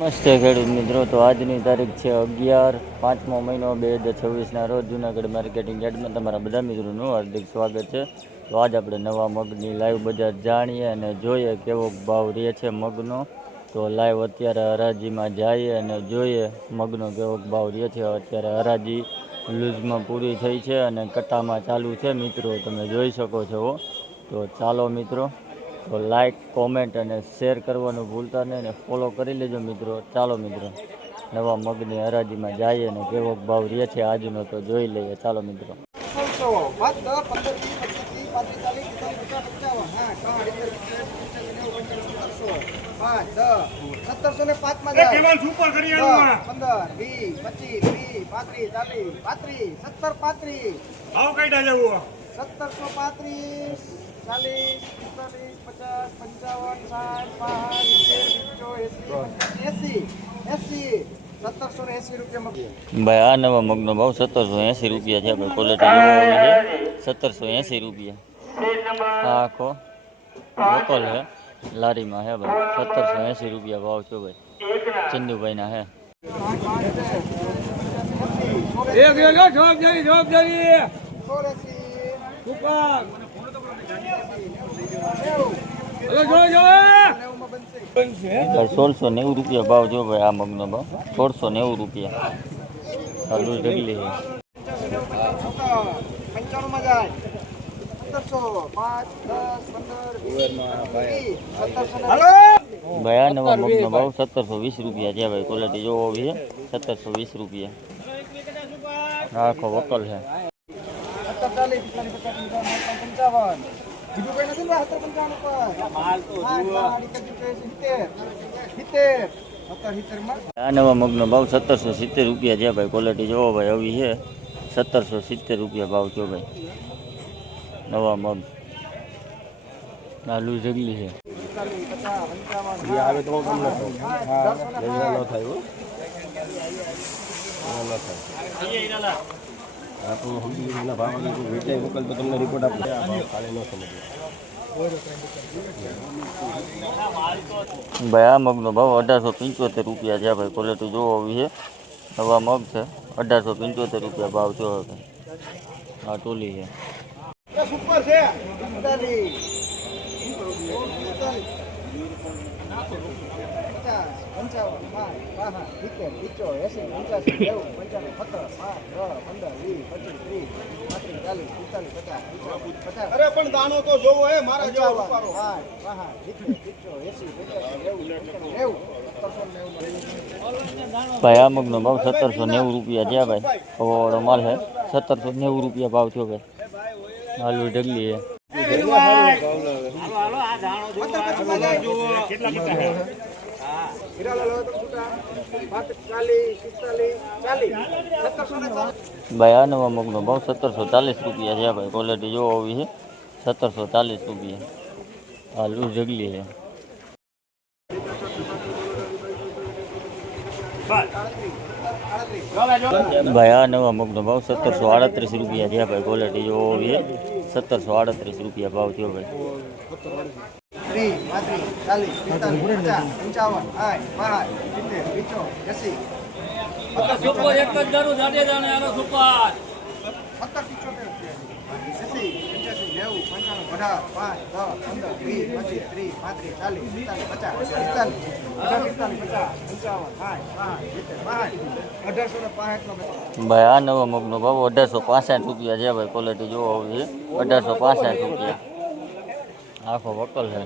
નમસ્તે ખેડૂત મિત્રો. તો આજની તારીખ છે 11 5મો મહિનો 2026ના રોજ જૂનાગઢ માર્કેટિંગ યાર્ડમાં તમારા બધા મિત્રોનું હાર્દિક સ્વાગત છે. તો આજ આપણે નવા મગની લાઈવ બજાર જાણીએ અને જોઈએ કેવો ભાવ રહે છે મગનો. તો લાઈવ અત્યારે હરાજીમાં જઈએ અને જોઈએ મગનો કેવો ભાવ રહે છે. અત્યારે હરાજી લૂઝમાં પૂરી થઈ છે અને કટ્ટામાં ચાલુ છે મિત્રો, તમે જોઈ શકો છો. તો ચાલો મિત્રો, તો લાઈક કોમેન્ટ અને શેર કરવાનું ભૂલતા નહીં અને ફોલો કરી લેજો મિત્રો. ચાલો મિત્રો, નવા મગની હરાજીમાં જઈએ અને કેવો ભાવ રહે છે આજનો તો જોઈ લઈએ. ચાલો મિત્રો. 1780 રૂપિયા. ભાઈ આ નવા મગનો ભાવ 1780 રૂપિયા છે. ભાઈ ક્વોલિટી જોવા આવે છે 1780 રૂપિયા. આ આખો લોકલ હે, લારીમાં હે ભાઈ. 1780 રૂપિયા ભાવ છે ભાઈ. ચંદુભાઈના હે. ભાઈ 1690 રૂપિયા ભાવ જો ભાઈ. આ મગનો ભાવ 1690 રૂપિયા. આલુ ઢગલી છે. ભાઈ આ નવા મગનો ભાવ 1720 રૂપિયા છે ભાઈ. ક્વોલિટી જોવો છે 1720 રૂપિયા. આખો વકલ છે. આ નવા મગનો ભાવ 1770 રૂપિયા છે ભાઈ. ક્વોલિટી જોવો ભાઈ આવી છે 1770 રૂપિયા ભાવ છો ભાઈ. નવા મગ આલુ જગલી છે. ભાઈ આ મગનો ભાવ 1875 રૂપિયા છે ભાઈ. ક્વોલિટી જોવો આવી છે. નવા મગ છે. 1875 રૂપિયા ભાવ છો ભાઈ. આ ટોલી છે. અરે પણ દાણો તો જોવો હે મારા જેવો. ભાઈ આ મગનો ભાવ 1790 રૂપિયા છે ભાઈ. ઓળો માલ છે. 1790 રૂપિયા ભાવ થયો ભાઈ. આલુ ઢગલી છે. ભાઈ આ નવા મગનો ભાવ 1740 રૂપિયા છે ભાઈ. ક્વોલિટી જોવો આવી છે 1740 રૂપિયા. આલુ ઢગલી છે. ભાઈ આ નવા મગનો ભાવ 1738 રૂપિયા છે ભાઈ. ક્વોલિટી જોવો આવી છે 1738 રૂપિયા ભાવ થયો ભાઈ. ભાઈ આ નવા મગનો ભાવ 1865 રૂપિયા છે ભાઈ. ક્વોલિટી જોવો આવી છે 1865 રૂપિયા. આખો વકલ છે.